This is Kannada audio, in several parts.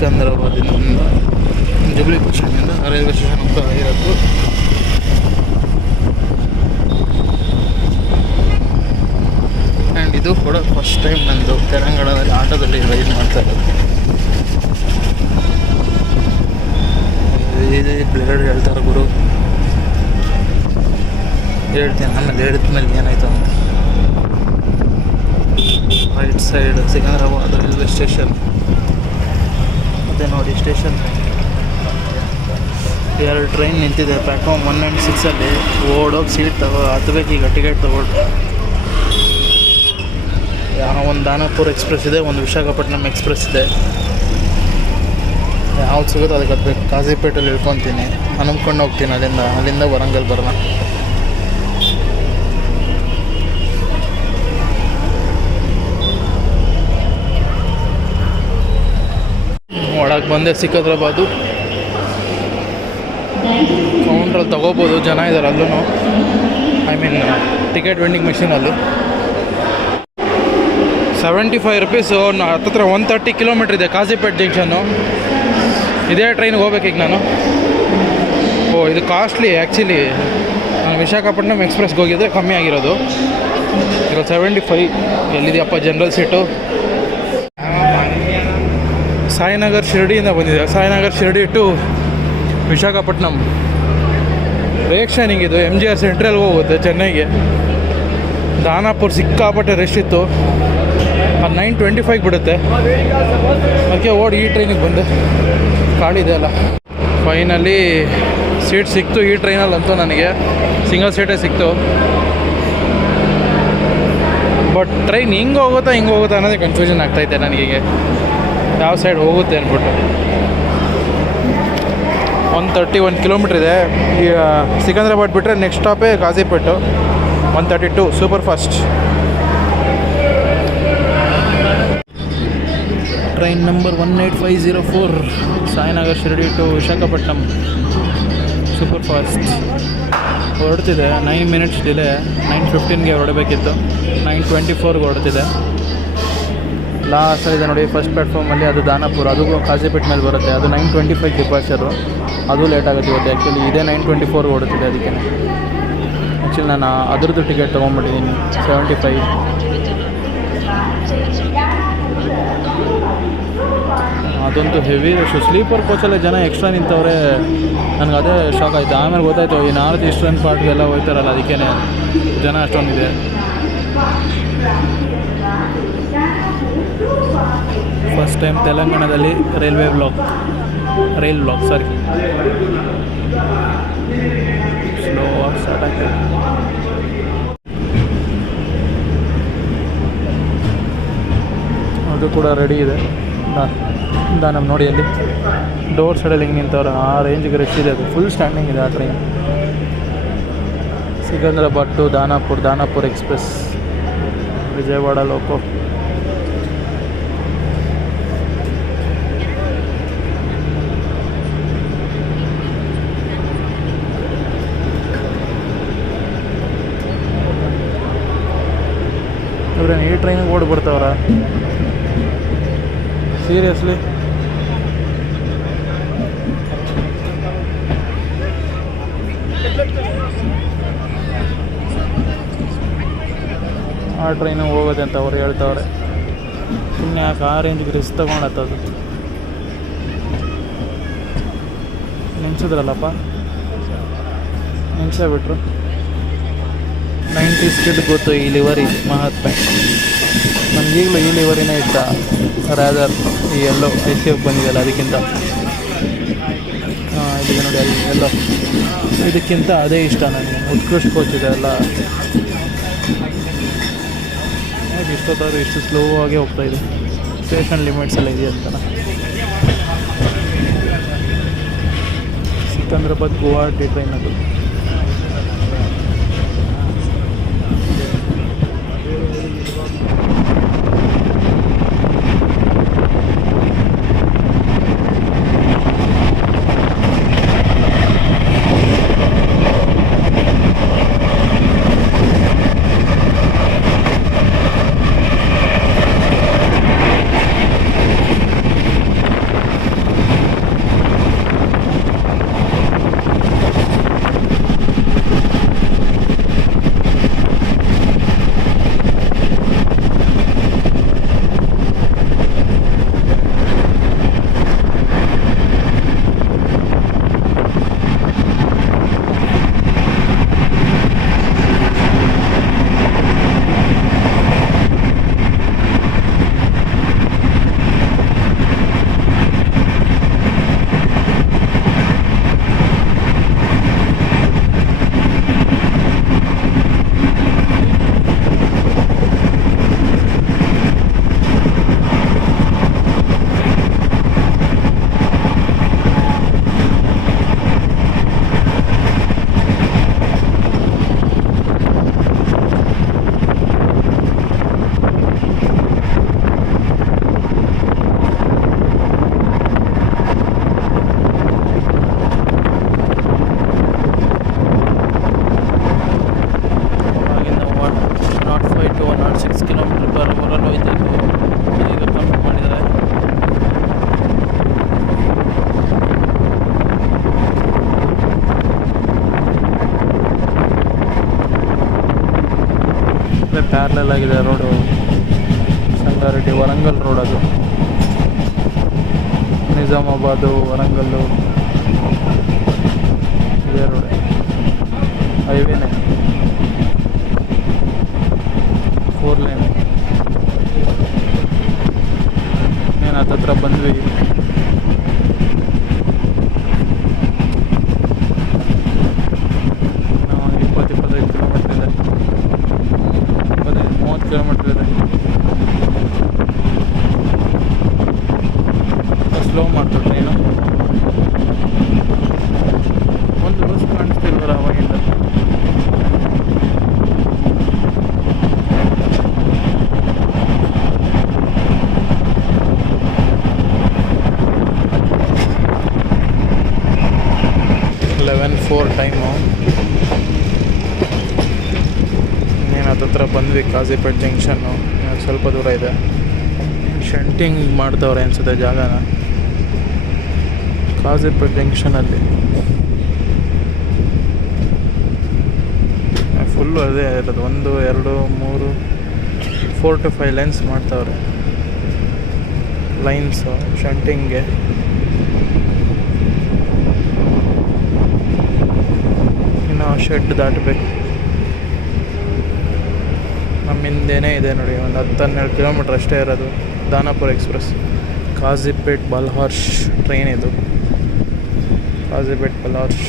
ಸಿಕಂದರಾಬಾದಿನಿಂದ ಜುಬ್ಲಿ ಜಂಕ್ಷನ್ನಿಂದ ರೈಲ್ವೆ ಸ್ಟೇಷನ್ ಹೋಗ್ತಾ ಇರೋದು. ಆ್ಯಂಡ್ ಇದು ಕೂಡ ಫಸ್ಟ್ ಟೈಮ್ ನಂದು ತೆಲಂಗಾಣದಲ್ಲಿ ಆಟೋದಲ್ಲಿ ರೈಡ್ ಮಾಡ್ತಾ ಇರೋದು. ಬ್ಲೇಡ್ ಹೇಳ್ತಾರೆ ಗುರು, ಹೇಳ್ತೀನಿ ಆಮೇಲೆ ಹೇಳಿದ್ಮೇಲೆ ಏನಾಯ್ತು ಅಂತ. Right side Secunderabad railway station. ಮತ್ತು ನೋಡಿ ಸ್ಟೇಷನ್ 2 ಟ್ರೈನ್ ನಿಂತಿದೆ ಪ್ಲ್ಯಾಟ್ಫಾರ್ಮ್ 1 and 6 ಓಡೋಗಿ ಸೀಟ್ ಹತ್ಬೇಕು. ಈಗ ಟಿಕೆಟ್ ತೊಗೊಂಡು ಒಂದು ದಾನಾಪುರ್ ಎಕ್ಸ್ಪ್ರೆಸ್ ಇದೆ, ಒಂದು ವಿಶಾಖಪಟ್ಟಣಂ ಎಕ್ಸ್ಪ್ರೆಸ್ ಇದೆ. ಯಾವ್ದು ಸಿಗುತ್ತೋ ಅದಕ್ಕೆ ಹತ್ಬೇಕು. ಕಾಜಿಪೇಟಲ್ಲಿ ಇಳ್ಕೊತೀನಿ, ಹನುಮಕೊಂಡ ಹೋಗ್ತೀನಿ, ಅಲ್ಲಿಂದ ವರಂಗಲ್ ಬರೋಣ. ಒಳಗೆ ಬಂದೆ ಸಿಕಂದ್ರಾಬಾದು. ಕೌಂಟ್ರಲ್ಲಿ ತೊಗೋಬೋದು, ಜನ ಇದ್ದಾರೆ ಅಲ್ಲೂ. ಐ ಮೀನ್ ಟಿಕೆಟ್ ವೆಂಡಿಂಗ್ ಮೆಷಿನಲ್ಲಿ 75 rupees. ಹತ್ತತ್ರ 130 ಕಿಲೋಮೀಟ್ರ್ ಇದೆ ಕಾಜಿಪೇಟ್ ಜಂಕ್ಷನ್ನು. ಇದೇ ಟ್ರೈನ್ಗೆ ಹೋಗ್ಬೇಕೀಗ ನಾನು. ಇದು ಕಾಸ್ಟ್ಲಿ ಆ್ಯಕ್ಚುಲಿ. ನಾನು ವಿಶಾಖಪಟ್ಟಣಂ ಎಕ್ಸ್ಪ್ರೆಸ್ಗೆ ಹೋಗಿದ್ದೆ, ಕಮ್ಮಿ ಆಗಿರೋದು. ಈಗ 75. ಎಲ್ಲಿದೆಯಪ್ಪ ಜನರಲ್ ಸೀಟು? ಸಾಯಿನಗರ್ ಶಿರ್ಡಿಯಿಂದ ಬಂದಿದೆ. ಸಾಯಿನಗರ್ ಶಿರ್ಡಿ ಟು ವಿಶಾಖಪಟ್ಟಣಂ. ರೇಕ್ಷನಿಂಗ್ ಇದು MGR ಸೆಂಟ್ರಲ್ಗೆ ಹೋಗುತ್ತೆ ಚೆನ್ನೈಗೆ. ದಾನಾಪುರ್ ಸಿಕ್ಕಾಪಟ್ಟೆ ರಶ್ ಇತ್ತು. ಅದು 9:25 ಬಿಡುತ್ತೆ. ಅದಕ್ಕೆ ಓಡಿ ಈ ಟ್ರೈನಿಗೆ ಬಂದೆ. ಕಾಡಿದೆ ಅಲ್ಲ. ಫೈನಲಿ ಸೀಟ್ ಸಿಕ್ತು ಈ ಟ್ರೈನಲ್ಲಂತೂ. ನನಗೆ ಸಿಂಗಲ್ ಸೀಟೇ ಸಿಕ್ತು. ಬಟ್ ಟ್ರೈನ್ ಹಿಂಗೆ ಹೋಗುತ್ತಾ ಅನ್ನೋದೇ ಕನ್ಫ್ಯೂಷನ್ ಆಗ್ತಾಯಿದೆ ನನಗೀಗ, ಯಾವ ಸೈಡ್ ಹೋಗುತ್ತೆ ಅಂದ್ಬಿಟ್ಟು. 131 ಕಿಲೋಮೀಟ್ರ್ ಇದೆ. ಈಗ ಸಿಕಂದ್ರಾಬಾದ್ ಬಿಟ್ಟರೆ ನೆಕ್ಸ್ಟ್ ಸ್ಟಾಪೇ Kazipet. 132 super fast. Train number 18504 Sainagar Shirdi to Visakhapatnam super fast ಹೊರಡ್ತಿದೆ. 9 minutes ಡಿಲೇ. 9:15ಗೆ ಹೊರಡಬೇಕಿತ್ತು, 9:24ಗೆ ಹೊರಡ್ತಿದೆ. ಲಾಸ್ಟ್ ಇದೆ ನೋಡಿ ಫಸ್ಟ್ ಪ್ಲ್ಯಾಟ್ಫಾರ್ಮಲ್ಲಿ, ಅದು ದಾನಾಪುರ. ಅದು ಕಾಜಿಪೇಟ್ ಮೇಲೆ ಬರುತ್ತೆ. ಅದು 9:25 ಡಿಪಾರ್ಚರು. ಅದು ಲೇಟ್ ಆಗುತ್ತೆ ಇವತ್ತು. ಆ್ಯಕ್ಚುಲಿ ಇದೇ 9:24ಗೆ ಹೊರಡ್ತಿದೆ. ಅದಕ್ಕೆ ಆ್ಯಕ್ಚುಲಿ ನಾನು ಅದ್ರದ್ದು ಟಿಕೆಟ್ ತೊಗೊಂಡ್ಬಿಟ್ಟಿದ್ದೀನಿ 75. ಅದಂತೂ ಹೆವಿ ರಶು. ಸ್ಲೀಪರ್ ಕೋಚಲ್ಲೇ ಜನ ಎಕ್ಸ್ಟ್ರಾ ನಿಂತವ್ರೆ. ನನಗೆ ಅದೇ ಶಾಕ್ ಆಯಿತು. ಆಮೇಲೆ ಗೊತ್ತಾಯಿತು ಈ ನಾರ್ತ್ ಈಸ್ಟರ್ನ್ ಪಾರ್ಟ್ಗೆಲ್ಲ ಹೋಗ್ತಾರಲ್ಲ, ಅದಕ್ಕೇ ಜನ ಅಷ್ಟೊಂದಿದೆ. ಫಸ್ಟ್ ಟೈಮ್ ತೆಲಂಗಾಣದಲ್ಲಿ ರೈಲ್ ಬ್ಲಾಕ್ ಸಾರಿ. ಸ್ಲೋ ಆಗಿ ಸ್ಟಾರ್ಟ್ ಆಗ್ತದೆ. ಅದು ಕೂಡ ರೆಡಿ ಇದೆ. ನಮ್ಮ ನೋಡಿ ಅಲ್ಲಿ ಡೋರ್ ಸೈಡಲ್ಲಿ ಹಿಂಗೆ ನಿಂತವ್ರೆ. ಆ ರೇಂಜಿಗೆ ರಶ್ ಇದೆ. ಅದು ಫುಲ್ ಸ್ಟ್ಯಾಂಡಿಂಗ್ ಇದೆ ಆ train. Secunderabad to Danapur express, Vijayawada loco. ಇವ್ರೇನು ಈ ಟ್ರೈನಿಗೆ ಓಡ್ಬಿಡ್ತಾವ್ರ? ಸೀರಿಯಸ್ಲಿ? ಆ ಟ್ರೈನಿಗೆ ಹೋಗೋದೆ ಅಂತ ಅವ್ರು ಹೇಳ್ತಾವ್ರೆ. ಸುಮ್ಮನೆ ಯಾಕೆ ಆ ರೇಂಜಿಗೆ ರಿಸ್ಕ್ ತೊಗೊಂಡತ್ತದು. ನಿಲ್ಸಿದ್ರಲ್ಲಪ್ಪ, ನಿಲ್ಸೇ ಬಿಟ್ರು. 90s ಕಿಡ್ ಗೊತ್ತು ಈ ಲಿವರಿ ಮಹಾತ್ಮೆ. ನನಗೀಗಲೂ ಈ ಲಿವರಿನೇ ಇಷ್ಟ, ರಾದರ್ ಈ ಎಲ್ಲೋ ICF ಬಂದಿದೆಯಲ್ಲ ಅದಕ್ಕಿಂತ. ಇಲ್ಲಿಗೆ ನೋಡಿ ಅಲ್ಲಿ ಎಲ್ಲೋ, ಇದಕ್ಕಿಂತ ಅದೇ ಇಷ್ಟ ನನಗೆ. ಉತ್ಕೃಷ್ಟ ಕೋಚ್ ಇದೆ ಅಲ್ಲ, ಇಷ್ಟೊತ್ತಾದ್ರೂ ಇಷ್ಟು ಸ್ಲೋ ಆಗಿ ಹೋಗ್ತಾಯಿದೆ. ಸ್ಟೇಷನ್ ಲಿಮಿಟ್ಸ್ ಎಲ್ಲ ಇದೆಯಂತ. ಸಿಕಂದ್ರಾಬಾದ್ ಗುವಾಹಟಿ ಟ್ರೈನ್ ಅದು. ಪ್ಯಾರಲಲ್ ಆಗಿದೆ ರೋಡು. ಸಂಗಾರೆಡ್ಡಿ ವರಂಗಲ್ ರೋಡ್ ಅದು. ನಿಜಾಮಾಬಾದು ವರಂಗಲ್ಲು ಇದೇ ರೋಡ್, ಹೈವೇನೆ, 4 ಲೇನ್. ಏನು ಹತ್ತತ್ರ ಬಂದ್ವಿ. ನಾವು 20-25 ಕಿಲೋಮೀಟ್ರ್ ಇದೆ, 25-30 ಕಿಲೋಮೀಟ್ರ್ ಇದೆ. ಸ್ಲೋ ಮಾಡ್ತು ಟ್ರೈನು. ಒಂದು ಬಸ್ ಕಾಣಿಸ್ತಿಲ್ವಲ್ಲ ಅವಾಗಿಂದ. ಟೈಮು ಇನ್ನೇನು ಹತ್ತತ್ರ ಬಂದ್ವಿ. ಕಾಜಿಪೇಟ್ ಜಂಕ್ಷನ್ನು ಸ್ವಲ್ಪ ದೂರ ಇದೆ. ಶಂಟಿಂಗ್ ಮಾಡ್ತವ್ರೆ ಅನಿಸುತ್ತೆ ಜಾಗನ ಕಾಜಿಪೇಟ್ ಜಂಕ್ಷನಲ್ಲಿ. ಫುಲ್ಲು ಅದೇ ಇರೋದು, 1, 2, 3, 4 to 5 ಲೈನ್ಸ್ ಮಾಡ್ತವ್ರೆ. ಲೈನ್ಸು ಶಂಟಿಂಗ್ಗೆ. ಶೆಡ್ ದಾಟಬೇಕು. ನಮ್ಮಿಂದೇನೇ ಇದೆ ನೋಡಿ, ಒಂದು 10-12 ಕಿಲೋಮೀಟ್ರ್ ಅಷ್ಟೇ ಇರೋದು. ದಾನಾಪುರ್ ಎಕ್ಸ್ಪ್ರೆಸ್ ಕಾಜಿಪೇಟ್ ಬಲ್ಹಾರ್ಶ್ ಟ್ರೈನ್ ಇದು. ಕಾಜಿಪೇಟ್ ಬಲ್ಹಾರ್ಶ್.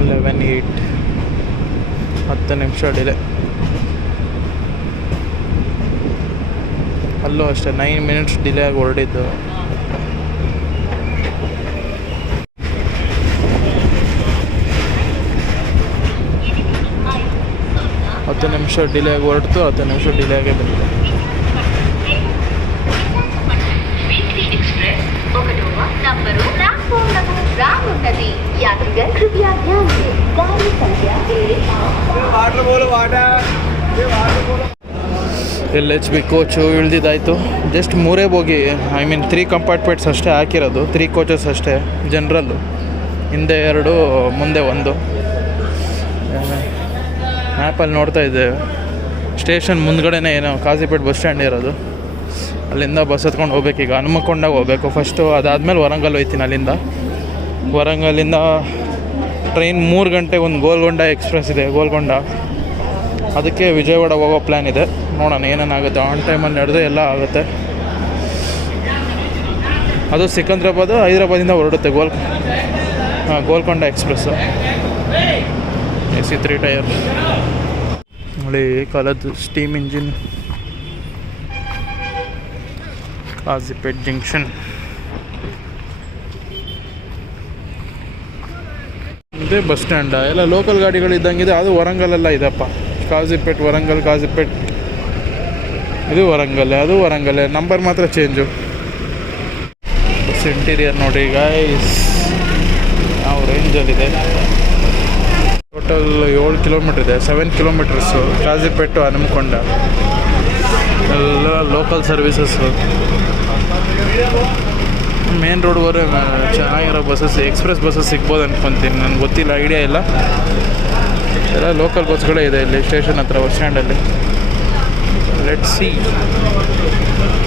(11:08) 10 ನಿಮಿಷ ಡಿಲೇ. ಅಲ್ಲೂ ಅಷ್ಟೇ 9 ಮಿನಿಟ್ಸ್ ಡಿಲೇ ಆಗಿ ಹೊರಡಿದ್ದು. ಹತ್ತು ನಿಮಿಷ ಡಿಲೇ ಆಗಿ ಹೊರಡ್ತು, 10 ನಿಮಿಷ ಡಿಲೇ ಆಗೇ ಬಂದಿದೆ. LHB ಕೋಚು ಇಳ್ದಿದ್ದಾಯಿತು. ಜಸ್ಟ್ 3 ಬೋಗಿ, 3 ಕಂಪಾರ್ಟ್ಮೆಂಟ್ಸ್ ಅಷ್ಟೇ ಹಾಕಿರೋದು. 3 ಕೋಚಸ್ ಅಷ್ಟೇ ಜನ್ರಲ್ಲು. ಹಿಂದೆ 2, ಮುಂದೆ 1. ಮ್ಯಾಪಲ್ಲಿ ನೋಡ್ತಾ ಇದ್ದೇವೆ. ಸ್ಟೇಷನ್ ಮುಂದ್ಗಡೆನೇ ಏನೋ ಕಾಜಿಪೇಟ್ ಬಸ್ ಸ್ಟ್ಯಾಂಡ್ ಇರೋದು. ಅಲ್ಲಿಂದ ಬಸ್ ಹತ್ಕೊಂಡು ಹೋಗ್ಬೇಕು. ಈಗ ಹನುಮಕೊಂಡಾಗ ಹೋಗ್ಬೇಕು ಫಸ್ಟು. ಅದಾದಮೇಲೆ ವರಂಗಲ್ ಹೋಗ್ತೀನಿ. ಅಲ್ಲಿಂದ ವರಂಗಲ್ಲಿಂದ ಟ್ರೈನ್ 3 ಗಂಟೆಗೆ ಒಂದು ಗೋಲ್ಕೊಂಡ ಎಕ್ಸ್ಪ್ರೆಸ್ ಇದೆ, ಗೋಲ್ಕೊಂಡ. ಅದಕ್ಕೆ ವಿಜಯವಾಡ ಹೋಗೋ ಪ್ಲ್ಯಾನ್ ಇದೆ. ನೋಡೋಣ ಏನೇನಾಗುತ್ತೆ. ಆನ್ ಟೈಮಲ್ಲಿ ನಡೆದು ಎಲ್ಲ ಆಗುತ್ತೆ. ಅದು ಸಿಕಂದ್ರಾಬಾದ್ ಹೈದರಾಬಾದಿಂದ ಹೊರಡುತ್ತೆ ಗೋಲ್ಕೊಂಡ ಎಕ್ಸ್ಪ್ರೆಸ್ಸು. AC 3 ಟೈರ್, ಹಳೆ ಕಾಲದ್ದು ಸ್ಟೀಮ್ ಇಂಜಿನ್. ಕಾಜಿಪೇಟ್ ಜಂಕ್ಷನ್ ಇದೇ ಬಸ್ ಸ್ಟ್ಯಾಂಡ. ಎಲ್ಲ ಲೋಕಲ್ ಗಾಡಿಗಳು ಇದ್ದಂಗಿದೆ. ಅದು ವರಂಗಲೆಲ್ಲ ಇದೆಪ್ಪ. ಕಾಜಿಪೇಟ್ ವರಂಗಲ್, ಕಾಜಿಪೇಟ್ ಇದು ವರಂಗಲ್, ಅದು ವರಂಗಲ್. ನಂಬರ್ ಮಾತ್ರ ಚೇಂಜು. ಬಸ್ ಇಂಟೀರಿಯರ್ ನೋಡಿ ಗೈಸ್, ಯಾವ ರೇಂಜಲ್ಲಿದೆ. ಟೋಟಲ್ 7 ಕಿಲೋಮೀಟ್ರ್ ಇದೆ, 7 ಕಿಲೋಮೀಟರ್ಸು. ಕಾಜಿಪೇಟು ಹನುಮಕೊಂಡ ಎಲ್ಲ ಲೋಕಲ್ ಸರ್ವಿಸಸ್ಸು. ಮೇನ್ ರೋಡ್ವರೆ ಚೆನ್ನಾಗಿರೋ ಬಸ್ಸಸ್, ಎಕ್ಸ್ಪ್ರೆಸ್ ಬಸ್ಸಸ್ ಸಿಗ್ಬೋದು ಅನ್ಕೊತೀನಿ. ನನಗೆ ಗೊತ್ತಿಲ್ಲ, ಐಡಿಯಾ ಇಲ್ಲ. ಎಲ್ಲ ಲೋಕಲ್ ಬಸ್ಗಳೇ ಇದೆ ಇಲ್ಲಿ ಸ್ಟೇಷನ್ ಹತ್ರ, ಬಸ್ ಸ್ಟ್ಯಾಂಡಲ್ಲಿ. ಲೆಟ್ ಸಿ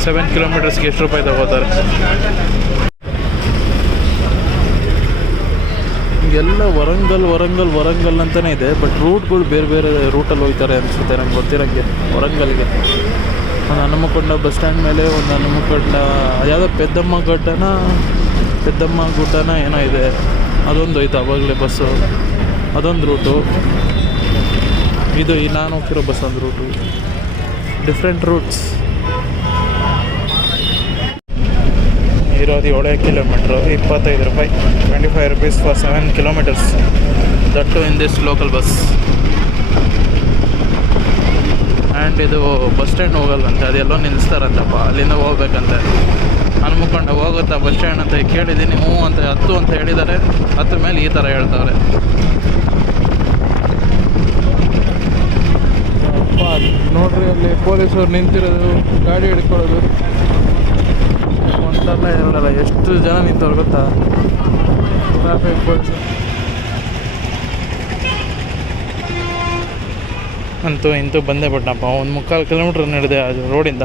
7 ಕಿಲೋಮೀಟರ್ಸ್ಗೆ ಎಷ್ಟು ರೂಪಾಯಿ ತಗೋತಾರೆ. ಎಲ್ಲ ವರಂಗಲ್ ಅಂತಲೇ ಇದೆ. ಬಟ್ ರೂಟ್ಗಳು ಬೇರೆ ಬೇರೆ ರೂಟಲ್ಲಿ ಹೋಗ್ತಾರೆ ಅನಿಸುತ್ತೆ ನಂಗೆ ಗೊತ್ತಿರೋಂಗೆ. ವರಂಗಲ್ಗೆ ಒಂದು ಹನುಮಕೊಂಡ ಬಸ್ ಸ್ಟ್ಯಾಂಡ್ ಮೇಲೆ, ಒಂದು ಹನುಮಕೊಂಡ ಯಾವುದೋ ಪೆದ್ದಮ್ಮ ಗುಡ್ಡನ ಏನೋ ಇದೆ, ಅದೊಂದು ಹೋಯ್ತು ಆವಾಗಲೇ ಬಸ್ಸು. ಅದೊಂದು ರೂಟು. ಇದು ನಾನು ಹೋಗ್ತಿರೋ ಬಸ್ ಒಂದು ರೂಟು. ಡಿಫ್ರೆಂಟ್ ರೂಟ್ಸ್ ಇರೋದು. 7 ಕಿಲೋಮೀಟ್ರು 25 ರೂಪಾಯಿ, 25 rupees for 7 kilometers. That in this local bus. And ಇದು ಬಸ್ ಸ್ಟ್ಯಾಂಡ್ ಹೋಗಲ್ಲಂತೆ, ಅದೆಲ್ಲೋ ನಿಲ್ಲಿಸ್ತಾರಂತಪ್ಪ. ಅಲ್ಲಿಂದ ಹೋಗ್ಬೇಕಂತೆ. ಹನುಮಕೊಂಡ ಹೋಗುತ್ತಾ ಬಸ್ ಸ್ಟ್ಯಾಂಡ್ ಅಂತ ಕೇಳಿದ್ದೀನಿ. ಹ್ಞೂ ಅಂತ 10 ಅಂತ ಹೇಳಿದ್ದಾರೆ. 10 ಮೇಲೆ ಈ ಥರ ಹೇಳ್ತವ್ರೆ. ನೋಡ್ರಿ ಅಲ್ಲಿ ಪೊಲೀಸವ್ರು ನಿಂತಿರೋದು, ಗಾಡಿ ಹಿಡ್ಕೊಳ್ಳೋದು. ಒಂದಲ್ಲ ಎರಡಲ್ಲ, ಎಷ್ಟು ಜನ ನಿಂತವ್ರು ಗೊತ್ತಾ ಟ್ರಾಫಿಕ್ ಪೊಲೀಸ್. ಅಂತೂ ಇಂತೂ ಬಂದೇ ಬಿಟ್ಟನಪ್ಪ. ಒಂದು 3/4 ಕಿಲೋಮೀಟ್ರ್ ನಡೆದೆ ಅದು ರೋಡಿಂದ.